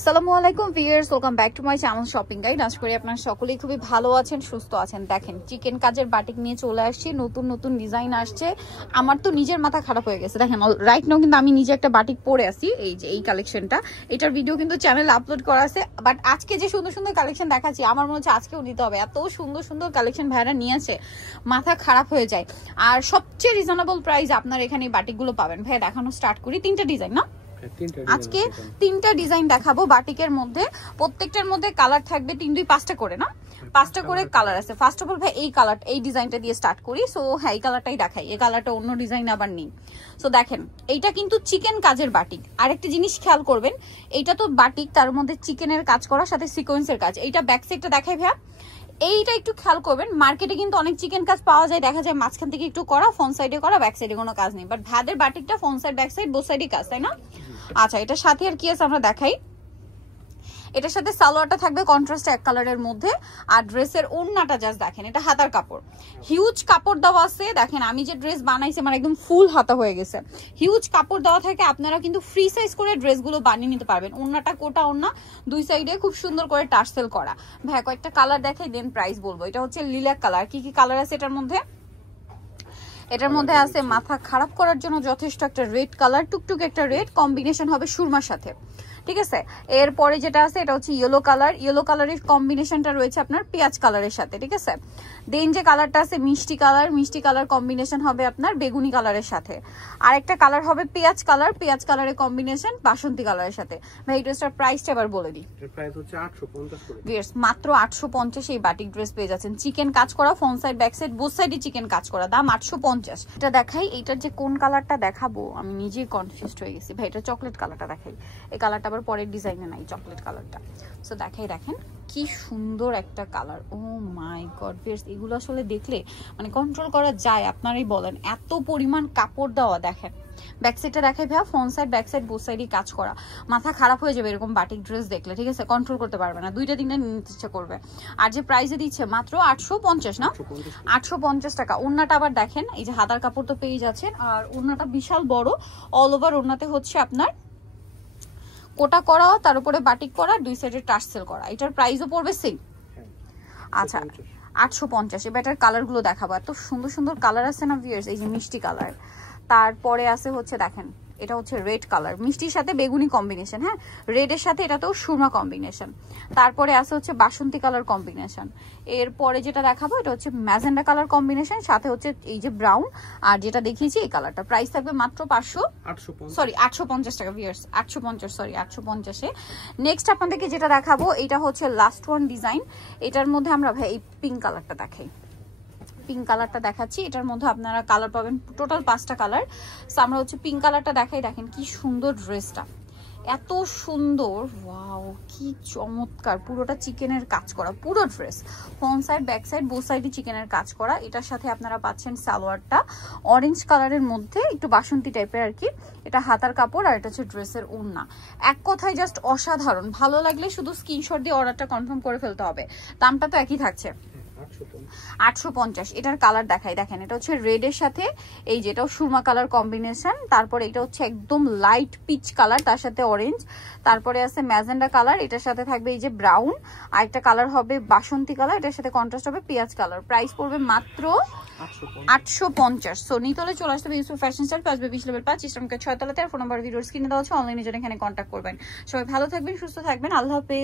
আসসালামু আলাইকুম viewers, welcome back to my channel shopping guide. আশা করি আপনারা সকলেই খুবই ভালো আছেন, সুস্থ আছেন। দেখেন চিকেন কাজের বাটিক নিয়ে চলে আসছি, নতুন নতুন ডিজাইন আসছে। আমার তো নিজের মাথা খারাপ হয়ে গেছে। দেখেন রাইট নাও কিন্তু আমি নিজে একটা বাটিক পরে আছি, এই যে এই কালেকশনটা। এটার ভিডিও কিন্তু চ্যানেলে আপলোড করা আছে, বাট আজকে যে সুন্দর সুন্দর কালেকশন দেখাচ্ছি আমার মনে হচ্ছে আজকেও নিতে হবে। এত সুন্দর সুন্দর কালেকশন ভাইরা নিয়েছে, মাথা খারাপ হয়ে যায়। আর সবচেয়ে রিজনেবল প্রাইস আপনার এখানে এই বাটিকগুলো পাবেন। ভাই দেখানো স্টার্ট করি। তিনটা ডিজাইন না, আজকে তিনটা ডিজাইন দেখাবো বাটিকের মধ্যে। প্রত্যেকটার মধ্যে কালার থাকবে 3-2-5টা করে, না 5টা করে কালার আছে। ফার্স্ট অফ অল ভাই এই কালার, এই ডিজাইনটা দিয়ে স্টার্ট করি। সো হ্যাঁ, এই কালারটাই দেখাই, এই কালারটা অন্য ডিজাইন আবার নেই। সো দেখেন এইটা কিন্তু চিকেন কাজের বাটিক। আরেকটা জিনিস খেয়াল করবেন, এইটা তো বাটিক, তার মধ্যে চিকেনের কাজ করার সাথে সিকোয়েন্সের কাজ। এইটা ব্যাক সাইডটা দেখাই ভাইয়া, এইটা একটু খেয়াল করবেন। মার্কেটে কিন্তু অনেক চিকেন কাজ পাওয়া যায়, দেখা যায় মাঝখান থেকে একটু করা, ফ্রন্ট সাইডে করা, ব্যাক সাইডে কোনো কাজ নেই। বাট ভাদের বাটিকটা front side back side both সাইডই কাজ, তাই না? আচ্ছা, এটার সাথে আর কি আছে আমরা দেখাই। এটার সাথে সালোয়ারটা থাকবে কন্ট্রাস্ট এক কালারের মধ্যে, আর ড্রেসের ওড়নাটা জাস্ট দেখেন, এটা হাতার কাপড়, হিউজ কাপড় দেওয়া আছে। দেখেন আমি যে ড্রেস বানাইছি আমার একদম ফুল হাতা হয়ে গেছে। হিউজ কাপড় দেওয়া থাকে, আপনারা কিন্তু ফ্রি সাইজ করে ড্রেসগুলো বানিয়ে নিতে পারবেন। ওড়নাটা কোটা ওড়না, দুই সাইডে খুব সুন্দর করে টার্সেল করা। ভাই কয়েকটা কালার দেখাই, দেন প্রাইস বলবো। এটা হচ্ছে লিলাক কালার। কি কি কালার আছে এটার মধ্যে? এটার মধ্যে আছে মাথা খারাপ করার জন্য যথেষ্ট একটা রেড কালার, টুকটুক একটা রেড, কম্বিনেশন হবে সুরমার সাথে, ঠিক আছে। এরপরে যেটা আছে এটা হচ্ছে ইয়েলো কালার। ইয়েলো কালারের কম্বিনেশনটা রয়েছে আপনার পেঁয়াজ কালারের সাথে, ঠিক আছে। দেন যে কালারটা আছে মিষ্টি কালার, মিষ্টি কালার কম্বিনেশন হবে আপনার বেগুনি কালারের সাথে। আরেকটা কালার হবে পেঁয়াজ কালার, পেঁয়াজ কালারের কম্বিনেশন বাসন্তী কালারের সাথে। ভাই ড্রেসটার প্রাইসটা এবার বলে দিই। এর প্রাইস হচ্ছে 850 করে। ভিউয়ার্স মাত্র 850 এই বাটিক ড্রেস পেয়ে যাচ্ছেন। চিকেন কাজ করা, front side back side both সাইডে চিকেন কাজ করা, দাম 850। এটা দেখাই, এইটার যে কোন কালারটা দেখাবো আমি নিজেই কনফিউজড হয়ে গেছি। ভাই এটা চকলেট কালারটা দেখাই, এই কালারটা আবার পরের ডিজাইনে নাই, চকলেট কালারটা। সো দেখাই, দেখেন কি সুন্দর একটা কালার। ও মাই গড ভিউয়ার্স, এগুলো আসলে দেখলে মানে কন্ট্রোল করা যায়, আপনারাই বলেন। এত পরিমাণ কাপড় দেওয়া, দেখেন ব্যাক সাইডটা দেখাই ভাইয়া, front side back side both সাইডই কাজ করা। মাথা খারাপ হয়ে যাবে এরকম বাটিক ড্রেস দেখলে, ঠিক আছে। কন্ট্রোল করতে পারবে না, দুইটা তিনটা নিতে ইচ্ছা করবে। আর যে প্রাইসে দিচ্ছে মাত্র 850, না 850 টাকা। ওড়নাটা আবার দেখেন, এই যে হাতার কাপড় তো পেয়ে যাচ্ছেন, আর ওড়নাটা বিশাল বড়, অল ওভার ওড়নাতে হচ্ছে আপনার কোটা করা, তার উপরে বাটিক করা, দুই সাইডে টার্সেল করা। এটার প্রাইসও পড়বে সেম। আচ্ছা 850। এবার এটার কালারগুলো দেখাবো, এত সুন্দর সুন্দর কালার আছে না ভিউয়ার্স। এই যে মিষ্টি কালার, তারপরে আছে হচ্ছে দেখেন এটা হচ্ছে রেড কালার, মিষ্টির সাথে বেগুনি কম্বিনেশন, হ্যাঁ রেডের সাথে এটাতেও সুরমা কম্বিনেশন। তারপরে আছে হচ্ছে বাসন্তী কালার কম্বিনেশন। এরপরে যেটা দেখাবো এটা হচ্ছে ম্যাজেন্ডা কালার কম্বিনেশন, সাথে হচ্ছে এই যে ব্রাউন, আর যেটা দেখিয়েছি এই কালারটা। প্রাইস থাকবে মাত্র 850 টাকা ভিউয়ার্স, 850, সরি 850-এ। নেক্সট আপনাদেরকে যেটা দেখাবো এটা হচ্ছে লাস্ট ওয়ান ডিজাইন। এটার মধ্যে আমরা ভাই এই পিঙ্ক কালারটা দেখাই, পিঙ্ক কালারটা দেখাচ্ছি। এটার মধ্যে আপনারা কালার পাবেন টোটাল 5টা কালার। সো আমরা হচ্ছে পিঙ্ক কালারটা দেখাই। দেখেন কি সুন্দর ড্রেসটা, এত সুন্দর, ওয়াও কি চমৎকার। পুরোটা চিকেনের কাজ করা, পুরো dress front side back side both সাইডে চিকেনের কাজ করা। এটার সাথে আপনারা পাচ্ছেন সালোয়ারটা অরেঞ্জ কালারের মধ্যে, একটু বাসন্তী টাইপের আর কি। এটা হাতার কাপড়, আর এটা হচ্ছে ড্রেসের ওড়না। এক কথায় জাস্ট অসাধারণ। ভালো লাগলে শুধু স্ক্রিনশট দিয়ে অর্ডারটা কনফার্ম করে ফেলতে হবে। দামটা তো একই থাকছে 850। এটার কালার দেখাই, দেখেন এটা হচ্ছে রেডের সাথে এই যেটাও সুরমা কালার কম্বিনেশন। তারপরে এটা হচ্ছে একদম লাইট পিচ কালার, তার সাথে অরেঞ্জ। তারপরে আছে ম্যাজেন্ডা কালার, এটার সাথে থাকবে এই যে ব্রাউন, আর একটা কালার হবে বাসন্তী কালার, এটার সাথে কন্ট্রাস্ট হবে পেঁয়াজ কালার। প্রাইস পড়বে মাত্র 850। সো নিতলে চলে আসতে হবে ইউসুফ ফ্যাশন স্টাইল, 5/20 লেভেল 5, ইস্টার্নকে 6 তলাতে। আর ফোন নাম্বার ভিডিওর স্ক্রিনে দেওয়া আছে, অনলাইনে জন্য এখানে কন্ট্যাক্ট করবেন। সবাই ভালো থাকবেন, সুস্থ থাকবেন, আল্লাহ হাফেজ।